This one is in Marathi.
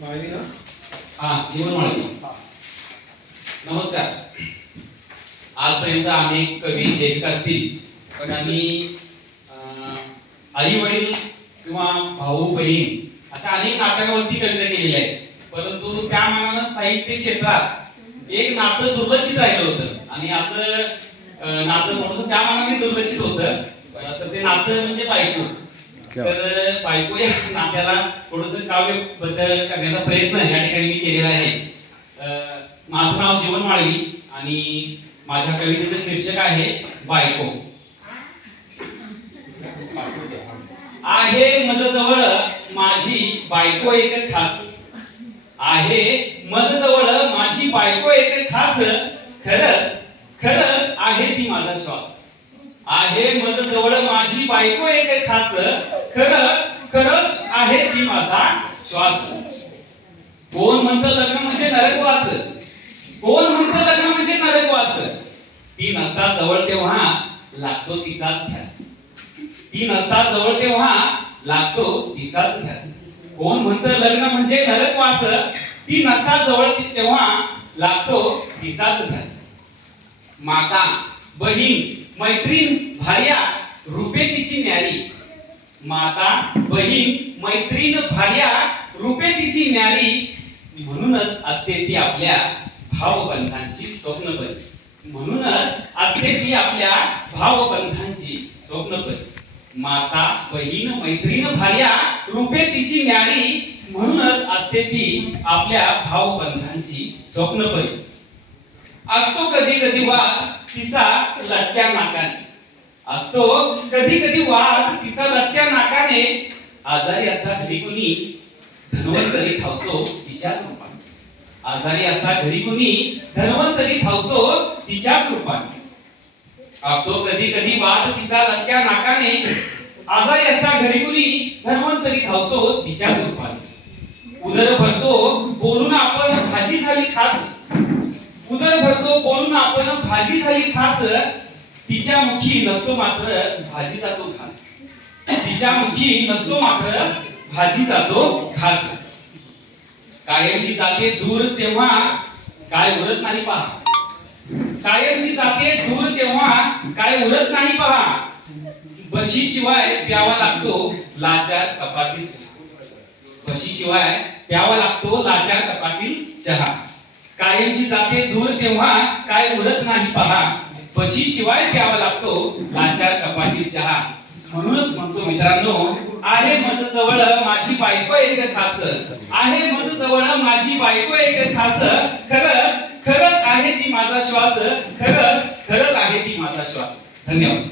जीवन माळी. नमस्कार. आजपर्यंत अनेक कवी लेखक असतील, पण आम्ही आई वडील किंवा भाऊ बहीण अशा अनेक नात्यांवरती कविता केलेल्या आहेत. परंतु त्या मानानं साहित्य क्षेत्रात एक नातं दुर्लक्षित राहिलं होतं आणि असं नातं थोडंसं त्या मानाने दुर्लक्षित होतं. तर ते नातं म्हणजे बायको. तर बायको या नात्याला थोडंसं काव्यबद्ध करण्याचा प्रयत्न या ठिकाणी मी केलेला आहे. माझं नाव जीवन माळवी आणि माझ्या कवितेचं शीर्षक आहे बायको. आहे मज जवळ माझी बायको एक खास, आहे मज जवळ माझी बायको एक खास, खरंच खरंच आहे ती माझा श्वास. आहे मज जवळ माझी बायको एक खास, खरंच खरंच आहे ती माझा श्वास. कोण म्हणतं लग्न म्हणजे नरकवास, कोण म्हणतं लग्न म्हणजे नरकवास. ती नसता जवळ तेव्हा लागतो तिचाच ध्यास, ती नसता जवळ तेव्हा लागतो तिचाच ध्यास. कोण म्हणतं लग्न म्हणजे नरकवास, ती नसता जवळ तेव्हा लागतो तिचाच ध्यास. माता बहीण मैत्रीण भार्या रूपे तिची न्यारी, माता बहीण मैत्रीण भार्या रूपे तिची न्यारी. म्हणूनच असते ती आपल्या भावबंधांची स्वप्नपरी, म्हणूनच असते ती आपल्या भावबंधांची स्वप्नपरी. माता बहीण मैत्रीण भार्या रूपे तिची न्यारी, म्हणूनच असते ती आपल्या भावबंधांची स्वप्नपरी. असतो कधी कधी वाद तिचा लटक्या नाकाने, असतो कधी कधी वाद तिचा लटक्या नाकाने. आजारी असता घरी कुणी धन्वंतरी धावतो तिच्याच रूपाने, आजारी असता घरी कुणी धन्वंतरी धावतो तिच्याच रूपाने. असतो कधी कधी वाद तिचा लटक्या नाकाने, आजारी असता घरी कुणी धन्वंतरी धावतो तिच्याच रूपाने. उदर भरतो बोलून आपण भाजी झाली खास, उदर भरतो बोलून आपण भाजी झाली खास. तिच्या मुखी नसतो मात्र भाजी जातो घास, तिच्या मुखी नसतो मात्र भाजी जातो घास. कायमची जाते दूर तेव्हा काय उरत नाही पहा, कायमची जाते दूर तेव्हा काय उरत नाही पहा. बशी शिवाय प्यावा लागतो लाचार कपातील चहा, बशी शिवाय प्यावा लागतो लाचार कपातील चहा. कायमची जाते दूर तेव्हा काय उरत नाही पहा, बशी शिवाय प्यावा लागतो लाचार कपातील चहा. म्हणूनच म्हणतो मित्रांनो, आहे मज जवळ माझी बायको एक खास, आहे मज जवळ माझी बायको एक खास. खरंच खरंच आहे ती माझा श्वास, खरंच खरंच आहे ती माझा श्वास. धन्यवाद.